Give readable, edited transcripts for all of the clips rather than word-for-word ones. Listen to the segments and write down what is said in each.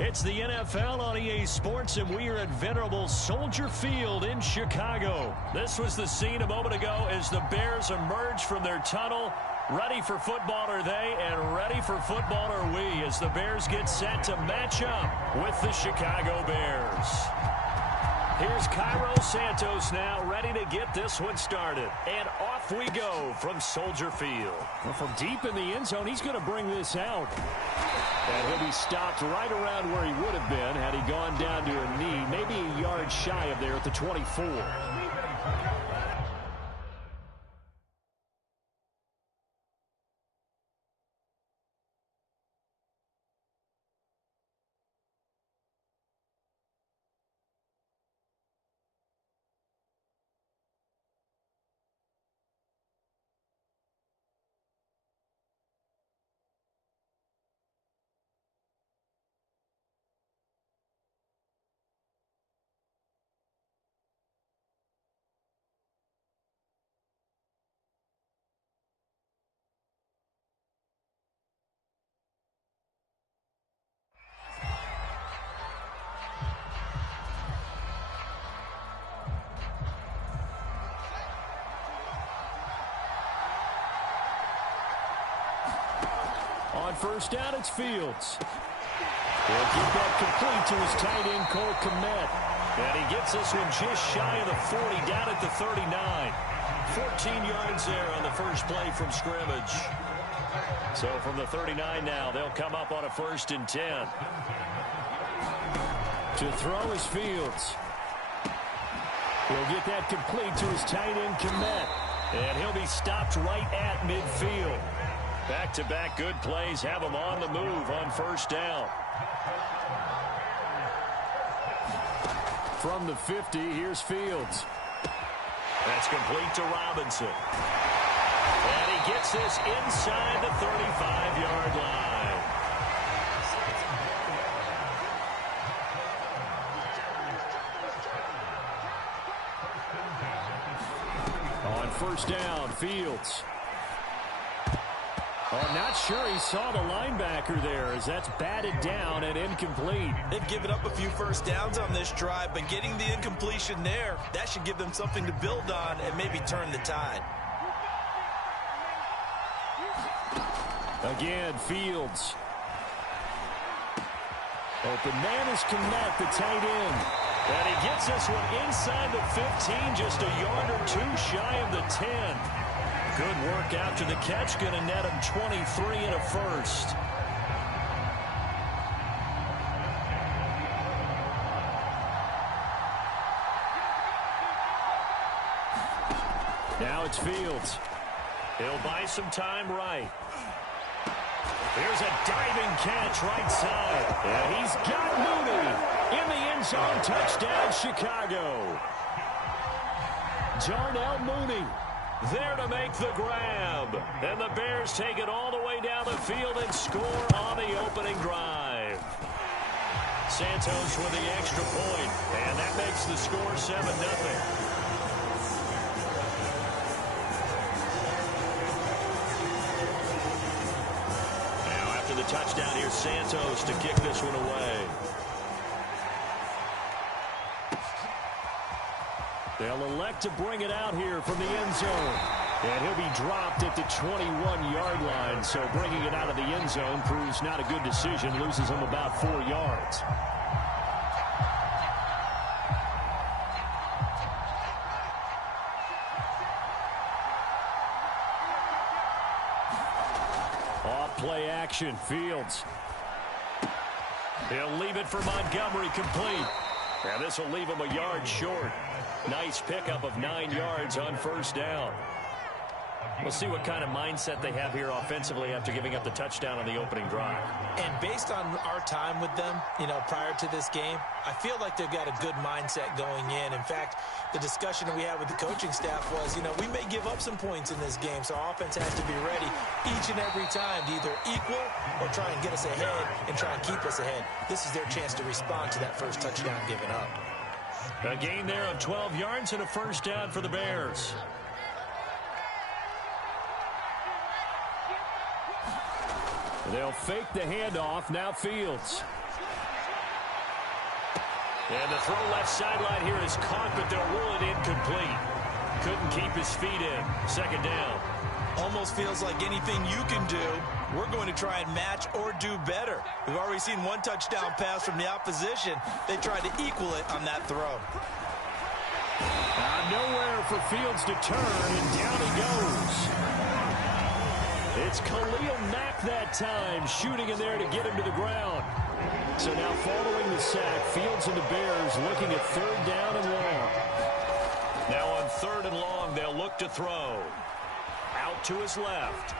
It's the NFL on EA Sports, and we are at venerable Soldier Field in Chicago. This was the scene a moment ago as the Bears emerged from their tunnel. Ready for football are they, and ready for football are we, as the Bears get set to match up with the Chicago Bears. Here's Cairo Santos now, ready to get this one started. And off we go from Soldier Field. Well, from deep in the end zone, he's going to bring this out. And he'll be stopped right around where he would have been had he gone down to a knee, maybe a yard shy of there at the 24. On first down, it's Fields. He'll keep that complete to his tight end, Cole Kmet. And he gets this one just shy of the 40, down at the 39. 14 yards there on the first play from scrimmage. So from the 39 now, they'll come up on a 1st and 10. To throw is Fields. He'll get that complete to his tight end, Kmet. And he'll be stopped right at midfield. Back-to-back good plays have him on the move on first down. From the 50, here's Fields. That's complete to Robinson. And he gets this inside the 35-yard line. On first down, Fields. I'm not sure he saw the linebacker there, as that's batted down and incomplete. They've given up a few first downs on this drive, but getting the incompletion there, that should give them something to build on and maybe turn the tide. Again, Fields. Open man is Kmet, the tight end. And he gets this one inside the 15, just a yard or two shy of the 10. Good work after the catch, going to net him 23 and a first. Now it's Fields. He'll buy some time right. Here's a diving catch right side. And he's got Mooney in the end zone. Touchdown, Chicago. Darnell Mooney there to make the grab. And the Bears take it all the way down the field and score on the opening drive. Santos with the extra point, and that makes the score 7-0. Now after the touchdown, here's Santos to kick this one away. They'll elect to bring it out here from the end zone. And he'll be dropped at the 21-yard line. So bringing it out of the end zone proves not a good decision. Loses him about 4 yards. Off play action. Fields. He'll leave it for Montgomery complete. And this will leave him a yard short. Nice pickup of 9 yards on first down. We'll see what kind of mindset they have here offensively after giving up the touchdown on the opening drive. And based on our time with them, prior to this game, I feel like they've got a good mindset going in. In fact, the discussion that we had with the coaching staff was, we may give up some points in this game, so our offense has to be ready each and every time to either equal or try and get us ahead and try and keep us ahead. This is their chance to respond to that first touchdown given up. A gain there of 12 yards and a first down for the Bears. They'll fake the handoff. Now Fields. And the throw left sideline here is caught, but they'll rule it incomplete. Couldn't keep his feet in. Second down. Almost feels like anything you can do, we're going to try and match or do better. We've already seen one touchdown pass from the opposition. They tried to equal it on that throw. Nowhere for Fields to turn, and down he goes. It's Khalil Mack that time, shooting in there to get him to the ground. So now following the sack, Fields and the Bears looking at third down and long. Now on third and long, they'll look to throw. Out to his left.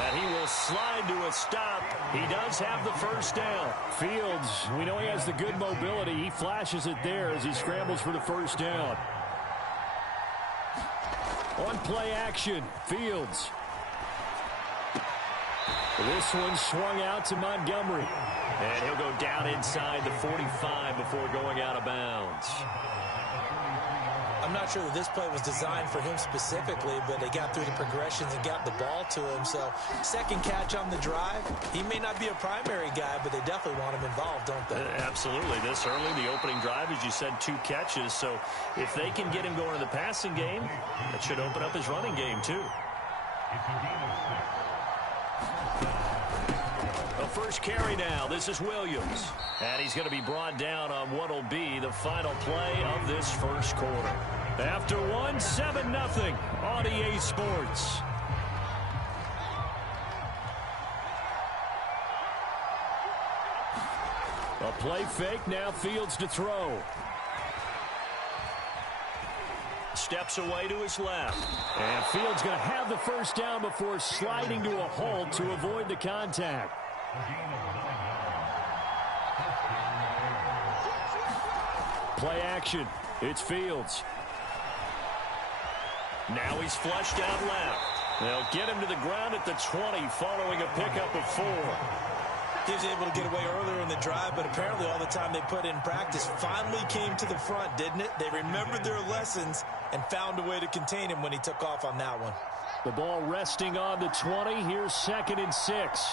And he will slide to a stop. He does have the first down. Fields, we know he has the good mobility. He flashes it there as he scrambles for the first down. On play action, Fields. This one swung out to Montgomery. And he'll go down inside the 45 before going out of bounds. I'm not sure that this play was designed for him specifically, but they got through the progressions and got the ball to him. So second catch on the drive. He may not be a primary guy, but they definitely want him involved, don't they? Absolutely. This early, the opening drive, as you said, 2 catches. So if they can get him going in the passing game, that should open up his running game too. The first carry now. This is Williams. And he's going to be brought down on what will be the final play of this first quarter. After 7-0 on EA Sports. A play fake, now Fields to throw. Steps away to his left. And Fields going to have the first down before sliding to a halt to avoid the contact. Play action. It's Fields. Now he's flushed out left. They'll get him to the ground at the 20 following a pickup of 4. He was able to get away earlier in the drive, but apparently all the time they put in practice finally came to the front, didn't it? They remembered their lessons and found a way to contain him when he took off on that one. The ball resting on the 20. Here's 2nd and 6.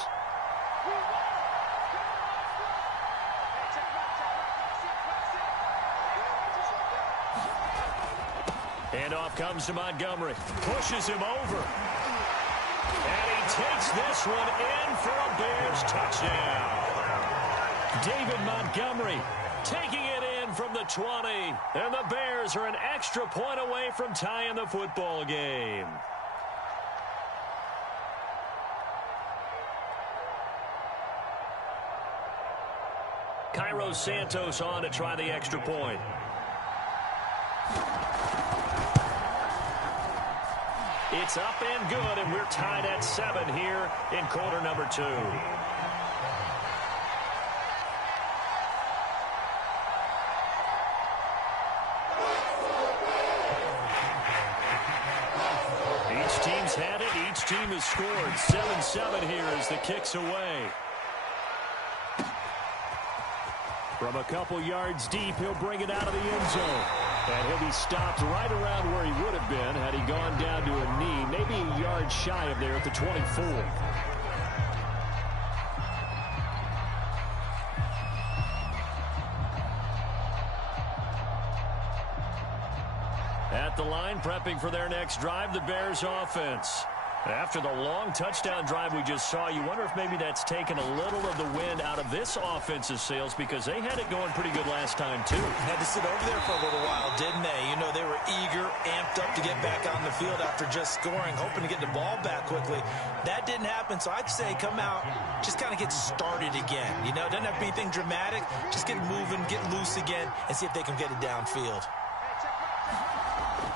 Handoff comes to Montgomery. Pushes him over. And he takes this one in for a Bears touchdown. David Montgomery taking it in from the 20. And the Bears are an extra point away from tying the football game. Cairo Santos on to try the extra point. It's up and good, and we're tied at 7 here in quarter number 2. Each team's had it. Each team has scored. 7-7 here as the kick's away. From a couple yards deep, he'll bring it out of the end zone. And he'll be stopped right around where he would have been had he gone down to a knee, maybe a yard shy of there at the 24. At the line, prepping for their next drive, the Bears offense. After the long touchdown drive we just saw, you wonder if maybe that's taken a little of the wind out of this offense's sails because they had it going pretty good last time, too. Had to sit over there for a little while, didn't they? You know, they were eager, amped up to get back on the field after just scoring, hoping to get the ball back quickly. That didn't happen, so I'd say come out, just kind of get started again. You know, doesn't have to be anything dramatic. Just get moving, get loose again, and see if they can get it downfield.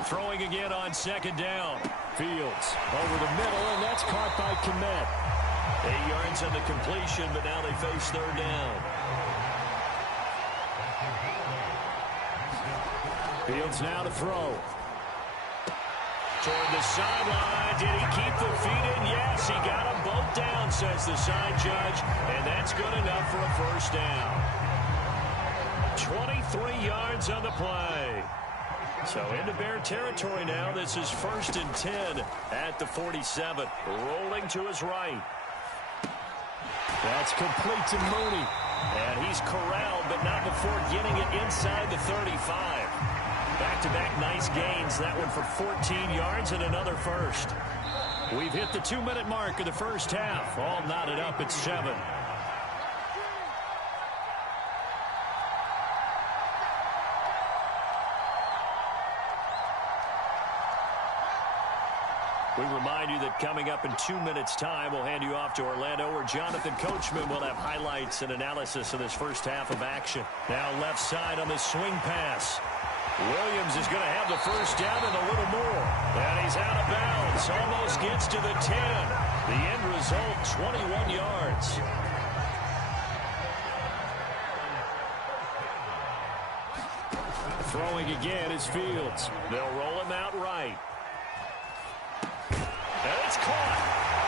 Throwing again on 2nd down. Fields over the middle, and that's caught by Kmet. 8 yards on the completion, but now they face 3rd down. Fields now to throw. Toward the sideline. Did he keep the feet in? Yes, he got them both down, says the side judge, and that's good enough for a first down. 23 yards on the play. So into Bear territory now. This is 1st and 10 at the 47. Rolling to his right. That's complete to Mooney. And he's corralled, but not before getting it inside the 35. Back-to-back nice gains. That one for 14 yards and another first. We've hit the 2-minute mark of the first half. All knotted up at 7. We remind you that coming up in 2 minutes' time, we'll hand you off to Orlando, where Jonathan Coachman will have highlights and analysis of this first half of action. Now left side on the swing pass. Williams is going to have the first down and a little more. And he's out of bounds. Almost gets to the 10. The end result, 21 yards. Throwing again is Fields. They'll roll him out right. And it's caught.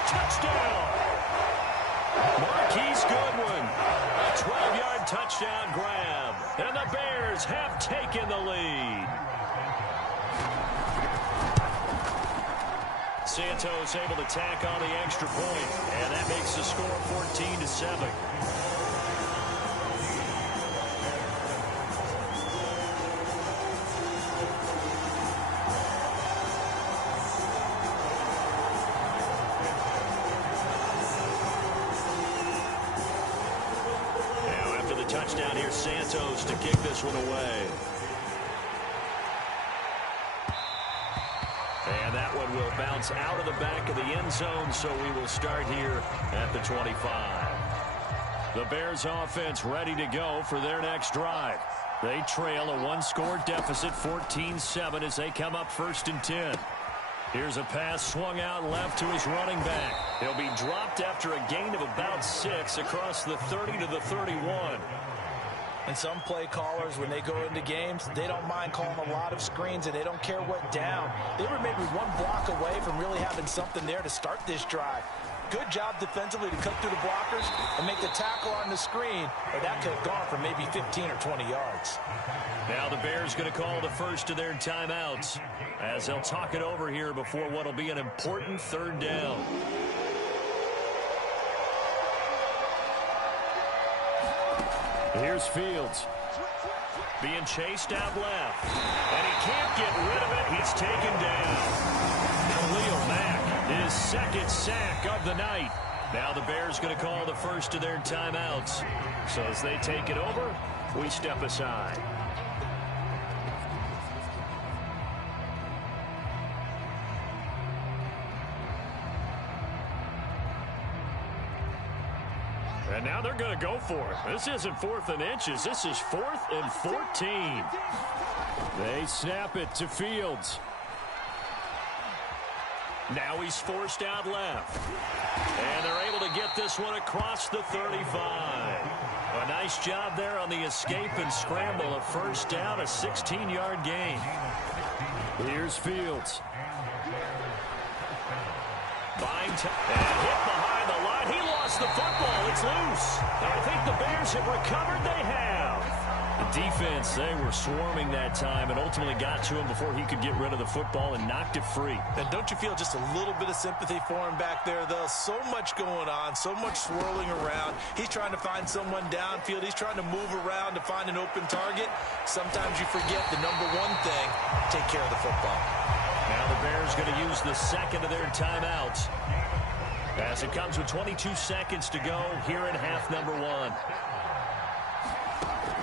Touchdown. Marquise Goodwin. A 12-yard touchdown grab. And the Bears have taken the lead. Santos able to tack on the extra point. And that makes the score 14-7. Touchdown here, Santos to kick this one away. And that one will bounce out of the back of the end zone, so we will start here at the 25. The Bears offense ready to go for their next drive. They trail a one-score deficit, 14-7, as they come up 1st and 10. Here's a pass swung out left to his running back. He'll be dropped after a gain of about 6 across the 30 to the 31. And some play callers, when they go into games, they don't mind calling a lot of screens, and they don't care what down. They were maybe one block away from really having something there to start this drive. Good job defensively to cut through the blockers and make the tackle on the screen, or that could have gone for maybe 15 or 20 yards. Now the Bears going to call the first of their timeouts as they'll talk it over here before what will be an important 3rd down. Here's Fields. Being chased out left. And he can't get rid of it. He's taken down. Khalil Mack, his 2nd sack of the night. Now the Bears going to call the first of their timeouts. So as they take it over, we step aside. And now they're going to go for it. This isn't 4th and inches. This is 4th and 14. They snap it to Fields. Now he's forced out left. And they're able to get this one across the 35. A nice job there on the escape and scramble. A 1st down, a 16-yard gain. Here's Fields. And hit behind the line. He lost the football. It's loose. I think the Bears have recovered. They have. The defense, they were swarming that time and ultimately got to him before he could get rid of the football and knocked it free. And don't you feel just a little bit of sympathy for him back there, though? So much going on, so much swirling around. He's trying to find someone downfield. He's trying to move around to find an open target. Sometimes you forget the number one thing, take care of the football. Now the Bears going to use the 2nd of their timeouts as it comes with 22 seconds to go here in half number 1.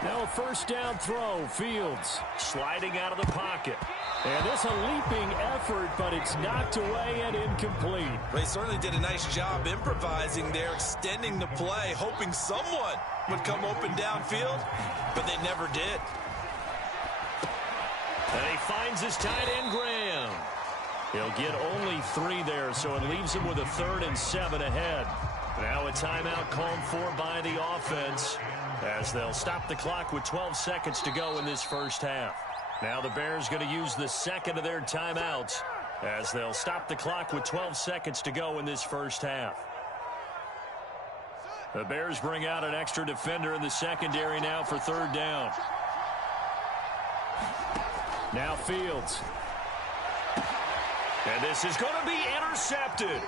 Now a 1st down throw. Fields sliding out of the pocket. And this a leaping effort, but it's knocked away and incomplete. They certainly did a nice job improvising there, extending the play, hoping someone would come open downfield, but they never did. And he finds his tight end, Graham. He'll get only 3 there, so it leaves him with a 3rd and 7 ahead. Now a timeout called for by the offense as they'll stop the clock with 12 seconds to go in this first half. Now the Bears going to use the 2nd of their timeouts as they'll stop the clock with 12 seconds to go in this first half. The Bears bring out an extra defender in the secondary now for 3rd down. Now Fields. And this is going to be intercepted.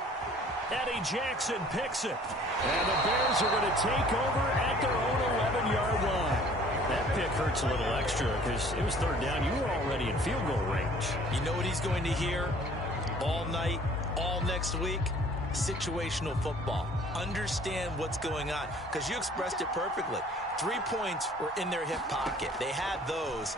Eddie Jackson picks it. And the Bears are going to take over at their own 11-yard line. That pick hurts a little extra because it was third down. You were already in field goal range. You know what he's going to hear all night, all next week? Situational football. Understand what's going on, because you expressed it perfectly. 3 points were in their hip pocket. They had those.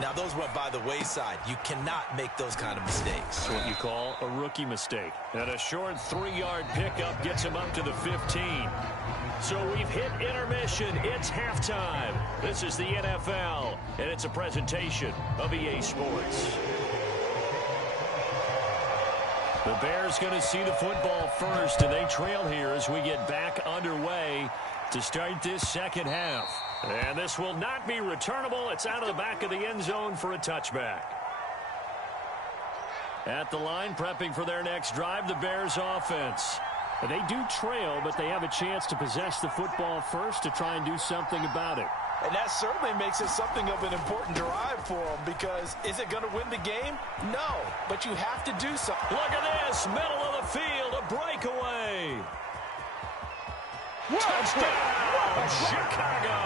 Now, those went by the wayside. You cannot make those kind of mistakes. That's what you call a rookie mistake. And a short 3-yard pickup gets him up to the 15. So we've hit intermission. It's halftime. This is the NFL, and it's a presentation of EA Sports. The Bears going to see the football first, and they trail here as we get back underway to start this second half. And this will not be returnable. It's out of the back of the end zone for a touchback. At the line, prepping for their next drive, the Bears offense. They do trail, but they have a chance to possess the football first to try and do something about it. And that certainly makes it something of an important drive for them, because is it going to win the game? No, but you have to do something. Look at this, middle of the field, a breakaway. Touchdown, Chicago.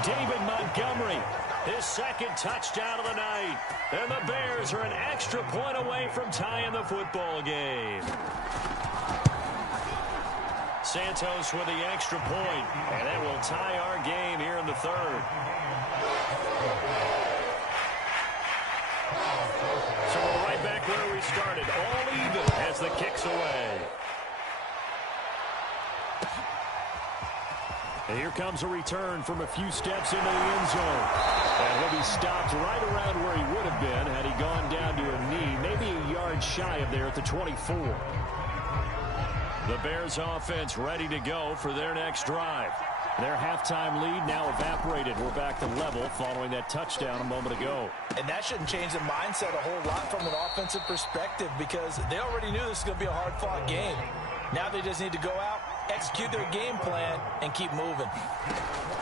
David Montgomery, his second touchdown of the night. And the Bears are an extra point away from tying the football game. Santos with the extra point, and that will tie our game here in the third. So we're right back where we started, all even as the kick's away. And here comes a return from a few steps into the end zone. And he'll be stopped right around where he would have been had he gone down to a knee, maybe a yard shy of there at the 24. The Bears offense ready to go for their next drive. Their halftime lead now evaporated. We're back to level following that touchdown a moment ago. And that shouldn't change the mindset a whole lot from an offensive perspective, because they already knew this was going to be a hard-fought game. Now they just need to go out, execute their game plan, and keep moving.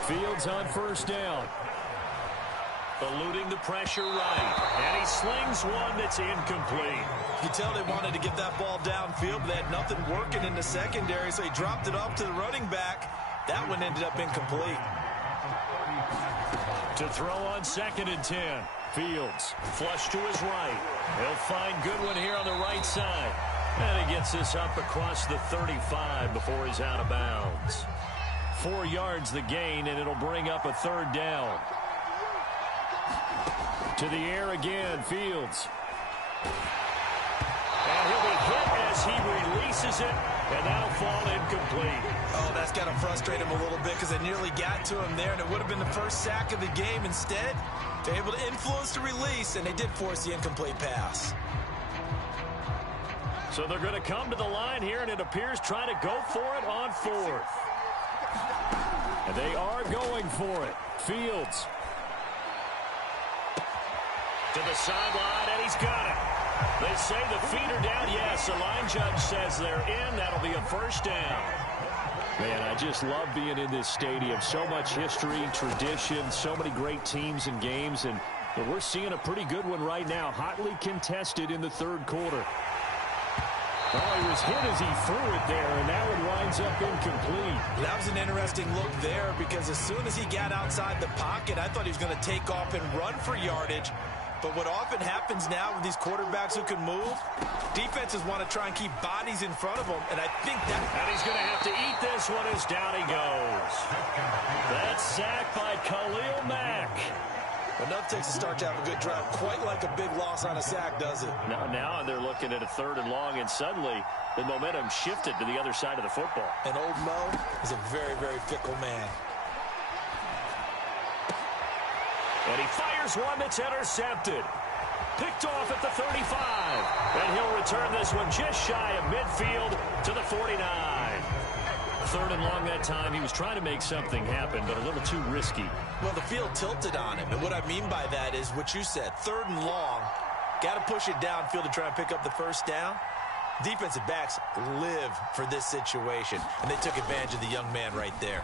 Fields on first down. Eluding the pressure right. And he slings one that's incomplete. You can tell they wanted to get that ball downfield, but they had nothing working in the secondary, so he dropped it off to the running back. That one ended up incomplete. To throw on 2nd and 10. Fields flush to his right. He'll find Goodwin here on the right side. And he gets this up across the 35 before he's out of bounds. 4 yards the gain, and it'll bring up a third down. To the air again, Fields. And he'll be hit as he releases it, and that'll fall incomplete. Oh, that's got to frustrate him a little bit, because they nearly got to him there, and it would have been the first sack of the game. Instead, they're able to influence the release, and they did force the incomplete pass. So they're going to come to the line here, and it appears trying to go for it on 4th. And they are going for it. Fields. To the sideline, and he's got it. They say the feet are down. Yes, the line judge says they're in. That'll be a first down. Man, I just love being in this stadium. So much history, tradition, so many great teams and games, and we're seeing a pretty good one right now. Hotly contested in the third quarter. Oh, he was hit as he threw it there, and that one winds up incomplete. That was an interesting look there, because as soon as he got outside the pocket, I thought he was going to take off and run for yardage. But what often happens now with these quarterbacks who can move, defenses want to try and keep bodies in front of them, and I think that... And he's going to have to eat this one as down he goes. That's sacked by Khalil Mack. Enough takes to start to have a good drive. Quite like a big loss on a sack, does it? Now they're looking at a 3rd and long, and suddenly the momentum shifted to the other side of the football. And old Mo is a very, very fickle man. And he fires one that's intercepted. Picked off at the 35. And he'll return this one just shy of midfield to the 49. 3rd and long that time. He was trying to make something happen, but a little too risky. Well, the field tilted on him. And what I mean by that is what you said. 3rd and long. Got to push it downfield to try and pick up the first down. Defensive backs live for this situation. And they took advantage of the young man right there.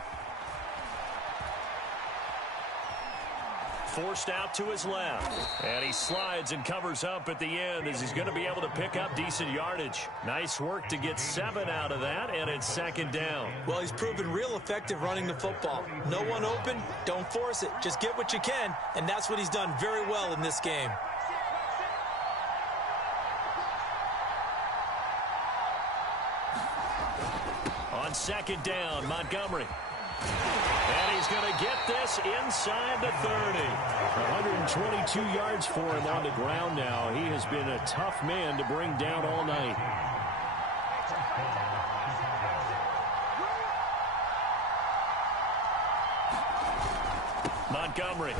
forced out to his left. And he slides and covers up at the end as he's going to be able to pick up decent yardage. Nice work to get 7 out of that, and it's second down. Well, he's proven real effective running the football. No one open, don't force it. Just get what you can, and that's what he's done very well in this game. On second down, Montgomery. And he's going to get this inside the 30. 122 yards for him on the ground now. He has been a tough man to bring down all night. Montgomery.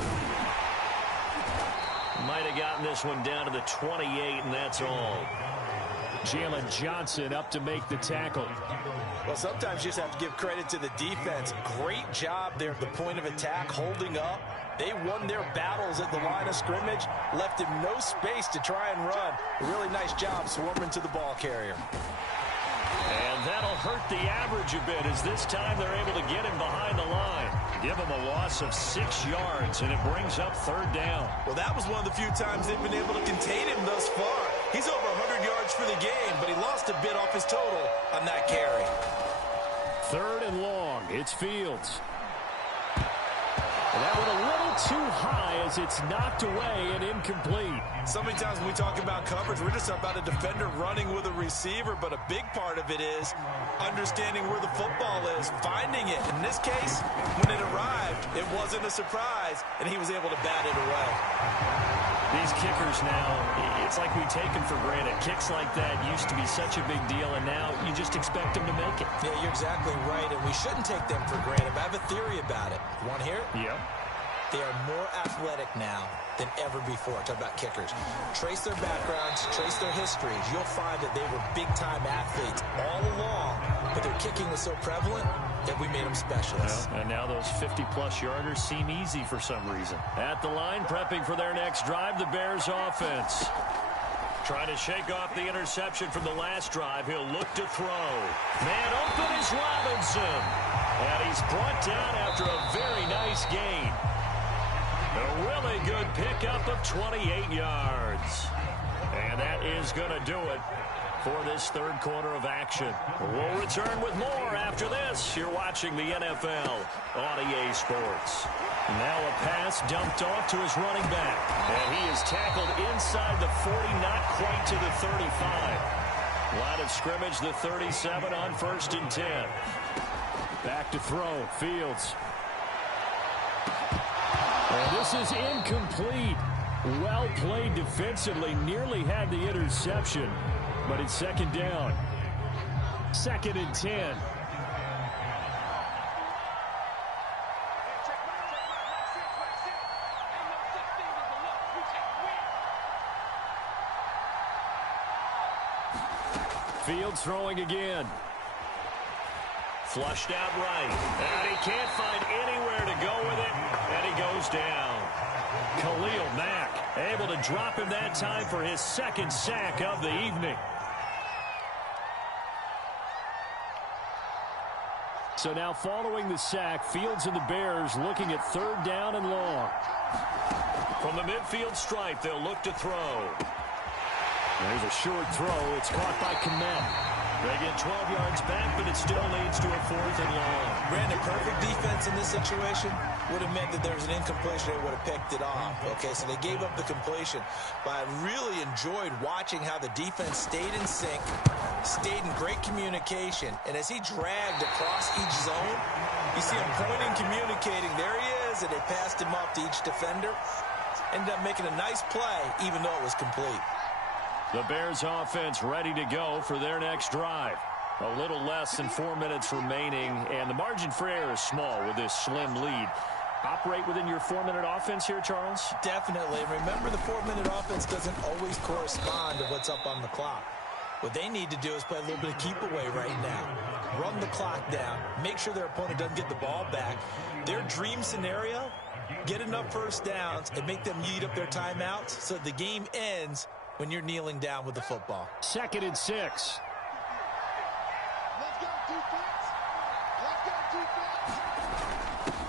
Might have gotten this one down to the 28, and that's all. Jalen Johnson up to make the tackle. Well, sometimes you just have to give credit to the defense. Great job there at the point of attack, holding up. They won their battles at the line of scrimmage, left him no space to try and run. A really nice job swarming to the ball carrier. And that'll hurt the average a bit as this time they're able to get him behind the line. Give him a loss of 6 yards, and it brings up third down. Well, that was one of the few times they've been able to contain him thus far. He's over 100 yards for the game, but he lost a bit off his total on that carry. Third and long. It's Fields. And that one a little too high as it's knocked away and incomplete. So many times when we talk about coverage, we're just about a defender running with a receiver, but a big part of it is understanding where the football is, finding it. In this case, when it arrived, it wasn't a surprise, and he was able to bat it away. These kickers now, it's like we take them for granted. Kicks like that used to be such a big deal, and now you just expect them to make it. Yeah, you're exactly right, and we shouldn't take them for granted. But I have a theory about it. Want to hear it? Yep. They are more athletic now than ever before. Talk about kickers. Trace their backgrounds, trace their histories. You'll find that they were big-time athletes all along, but their kicking was so prevalent that we made them specialists. Well, and now those 50-plus yarders seem easy for some reason. At the line, prepping for their next drive, the Bears offense. Trying to shake off the interception from the last drive. He'll look to throw. Man open is Robinson. And he's brought down after a very nice gain. A really good pickup of 28 yards. And that is going to do it for this third quarter of action. We'll return with more after this. You're watching the NFL on EA Sports. Now a pass dumped off to his running back. And he is tackled inside the 40, not quite to the 35. Line of scrimmage, the 37 on 1st and 10. Back to throw, Fields. And this is incomplete. Well played defensively, nearly had the interception, but it's second down. 2nd and 10. Fields throwing again. Flushed out right. And he can't find anywhere to go with it. And he goes down. Khalil Mack able to drop him that time for his 2nd sack of the evening. So now following the sack, Fields and the Bears looking at 3rd down and long. From the midfield stripe, they'll look to throw. There's a short throw. It's caught by Kmet. They get 12 yards back, but it still leads to a 4th and long. Brandon, perfect defense in this situation would have meant that there was an incompletion. They would have picked it off. Okay, so they gave up the completion. But I really enjoyed watching how the defense stayed in sync, stayed in great communication. And as he dragged across each zone, you see him pointing, communicating. There he is, and they passed him off to each defender. Ended up making a nice play, even though it was complete. The Bears offense ready to go for their next drive. A little less than 4 minutes remaining, and the margin for error is small with this slim lead. Operate within your 4-minute offense here, Charles? Definitely. Remember, the 4-minute offense doesn't always correspond to what's up on the clock. What they need to do is play a little bit of keep away right now. Run the clock down. Make sure their opponent doesn't get the ball back. Their dream scenario, get enough first downs and make them eat up their timeouts so the game ends when you're kneeling down with the football. 2nd and 6.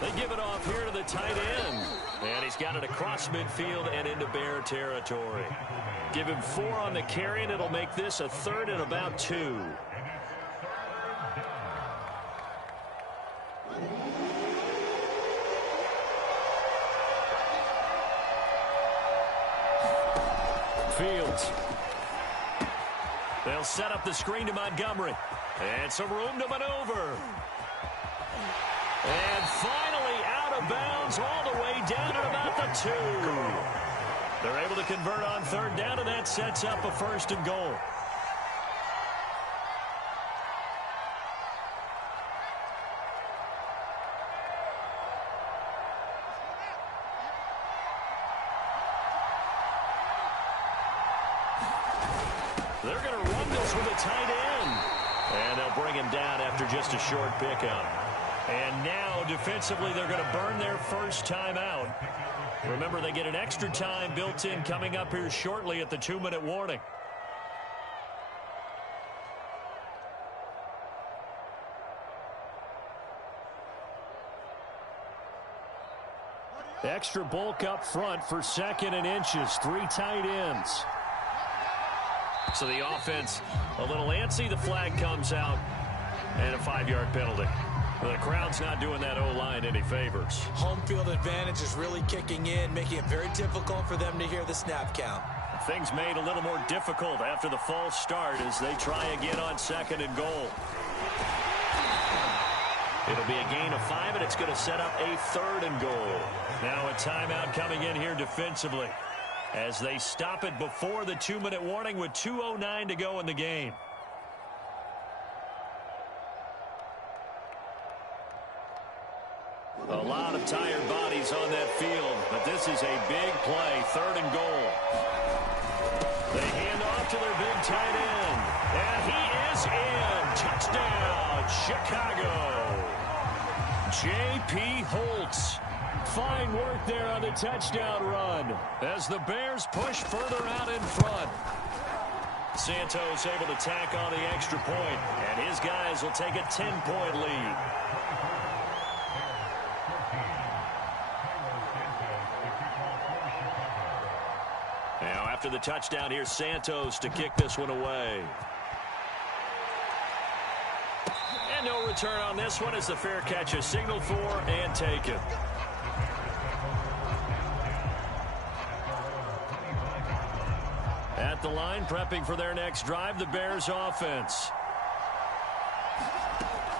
They give it off here to the tight end. And he's got it across midfield and into Bear territory. Give him 4 on the carry, and it'll make this a 3rd and about 2. Fields. They'll set up the screen to Montgomery. And some room to maneuver. And finally out of bounds all the way down at about the 2. They're able to convert on 3rd down, and that sets up a 1st and goal. They're going to run this with a tight end. And they'll bring him down after just a short pickup. And now, defensively, they're going to burn their first time out. Remember, they get an extra time built in coming up here shortly at the 2-minute warning. Extra bulk up front for 2nd and inches. 3 tight ends. So the offense a little antsy. The flag comes out and a 5-yard penalty. The crowd's not doing that O-line any favors. Home field advantage is really kicking in, making it very difficult for them to hear the snap count. Things made a little more difficult after the false start as they try again on 2nd and goal. It'll be a gain of 5, and it's going to set up a 3rd and goal. Now a timeout coming in here defensively as they stop it before the 2-minute warning with 2:09 to go in the game. A lot of tired bodies on that field, but this is a big play, 3rd and goal. They hand off to their big tight end, and he is in. Touchdown, Chicago. J.P. Holtz. Fine work there on the touchdown run as the Bears push further out in front. Santos able to tack on the extra point, and his guys will take a 10-point lead. Now after the touchdown, here's Santos to kick this one away. And no return on this one as the fair catch is signaled for and taken. At the line, prepping for their next drive, the Bears offense.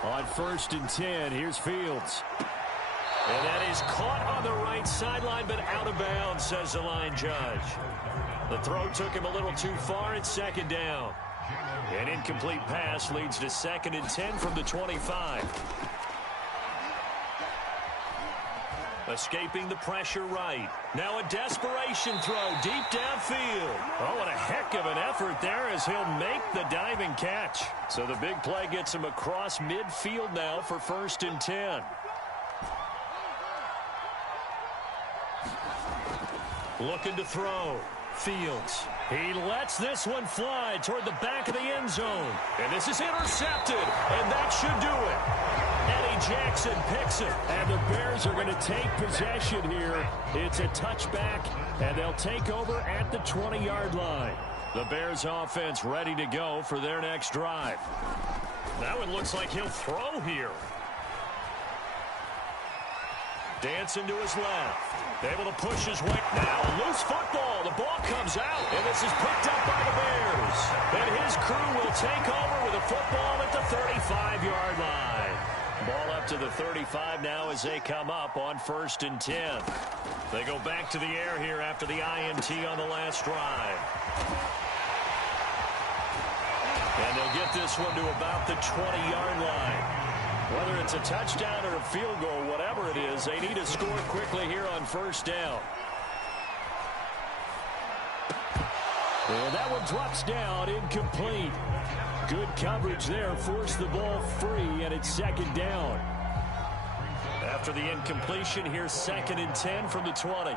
On 1st and 10, here's Fields. And that is caught on the right sideline, but out of bounds, says the line judge. The throw took him a little too far. It's 2nd down. An incomplete pass leads to 2nd and 10 from the 25. Escaping the pressure right. Now a desperation throw deep downfield. Oh, what a heck of an effort there as he'll make the diving catch. So the big play gets him across midfield now for 1st and 10. Looking to throw. Fields. He lets this one fly toward the back of the end zone. And this is intercepted. And that should do it. Eddie Jackson picks it. And the Bears are going to take possession here. It's a touchback, and they'll take over at the 20-yard line. The Bears offense ready to go for their next drive. Now it looks like he'll throw here. Dancing to his left. Able to push his way. Now loose football. The ball comes out, and this is picked up by the Bears. And his crew will take over with a football at the 35-yard line. Ball up to the 35 now as they come up on 1st and 10. They go back to the air here after the INT on the last drive. And they'll get this one to about the 20-yard line. Whether it's a touchdown or a field goal, whatever it is, they need to score quickly here on 1st down. Well, that one drops down, incomplete. Good coverage there, forced the ball free, and it's 2nd down. After the incompletion, here's 2nd and 10 from the 20.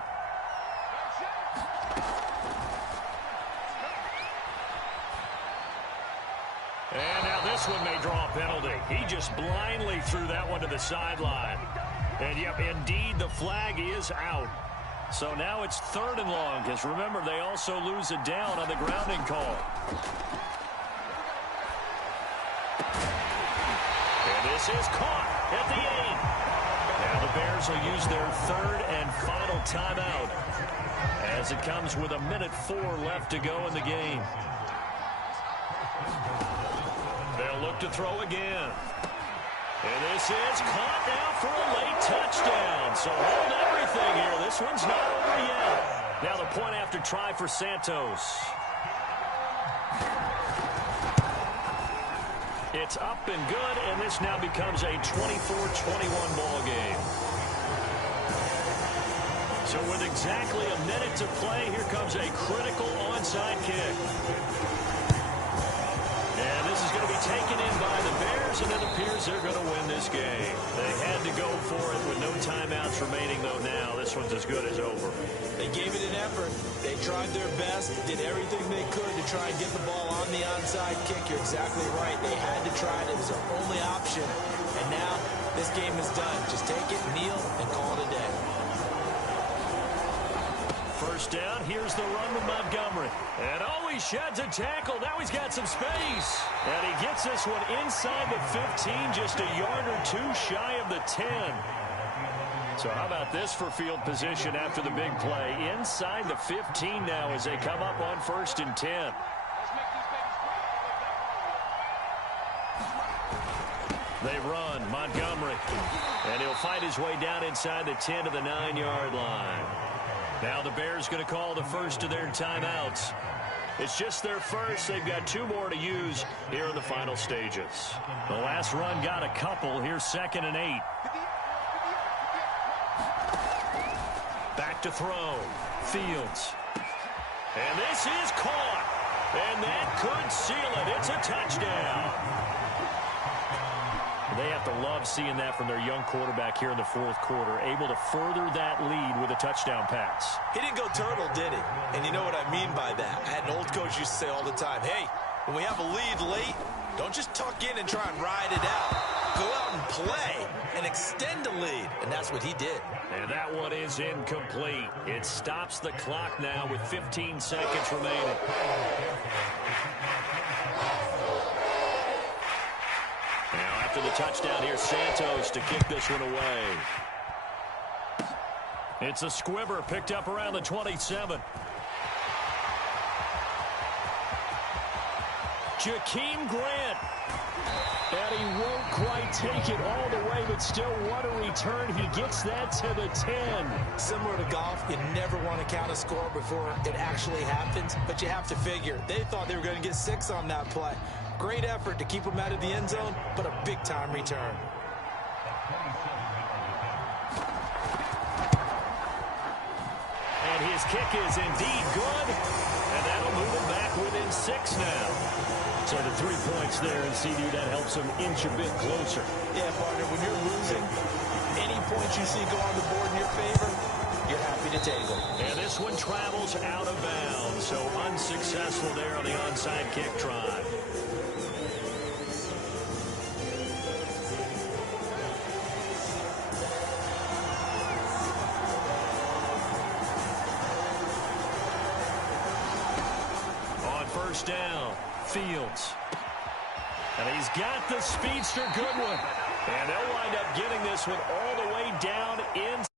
And now this this one may draw a penalty. He just blindly threw that one to the sideline. And, yep, indeed, the flag is out. So now it's 3rd and long, because remember, they also lose a down on the grounding call. And this is caught at the 8. Now the Bears will use their 3rd and final timeout as it comes with 1:04 left to go in the game. They'll look to throw again. And this is caught now for a late touchdown. So hold everything here. This one's not over yet. Now the point after try for Santos. It's up and good, and this now becomes a 24-21 ball game. So with exactly a minute to play, here comes a critical onside kick. And this is going to be taken in by the Bears, and it appears they're going to win this game. They had to go for it with no timeouts remaining, though now this one's as good as over. They gave it an effort. They tried their best, did everything they could to try and get the ball on the onside kick. You're exactly right. They had to try it. It was their only option. And now this game is done. Just take it, kneel, and call it a day. First down, here's the run with Montgomery. And he sheds a tackle. Now he's got some space. And he gets this one inside the 15, just a yard or two shy of the 10. So how about this for field position after the big play? Inside the 15 now as they come up on 1st and 10. They run, Montgomery. And he'll fight his way down inside the 10 to the 9-yard line. Now the Bears going to call the first of their timeouts. It's just their first. They've got 2 more to use here in the final stages. The last run got a couple. Here's 2nd and 8. Back to throw. Fields. And this is caught. And that could seal it. It's a touchdown. They have to love seeing that from their young quarterback here in the 4th quarter, able to further that lead with a touchdown pass. He didn't go turtle, did he? And you know what I mean by that. I had an old coach used to say all the time, hey, when we have a lead late, don't just tuck in and try and ride it out. Go out and play and extend the lead. And that's what he did. And that one is incomplete. It stops the clock now with 15 seconds remaining. Now after the touchdown, here's Santos to kick this one away. It's a squibber picked up around the 27. Jakeem Grant. And he won't quite take it all the way, but still what a return. He gets that to the 10. Similar to golf, you never want to count a score before it actually happens, but you have to figure. They thought they were going to get 6 on that play. Great effort to keep them out of the end zone, but a big-time return. And his kick is indeed good, and that'll move him back within 6 now. So the 3 points there, and CD, that helps him inch a bit closer. Yeah, partner, when you're losing, any points you see go on the board in your favor, you're happy to take them. And this one travels out of bounds, so unsuccessful there on the onside kick try. On first down, Fields. And he's got the speedster Goodwin. And they'll wind up getting this one all the way down in.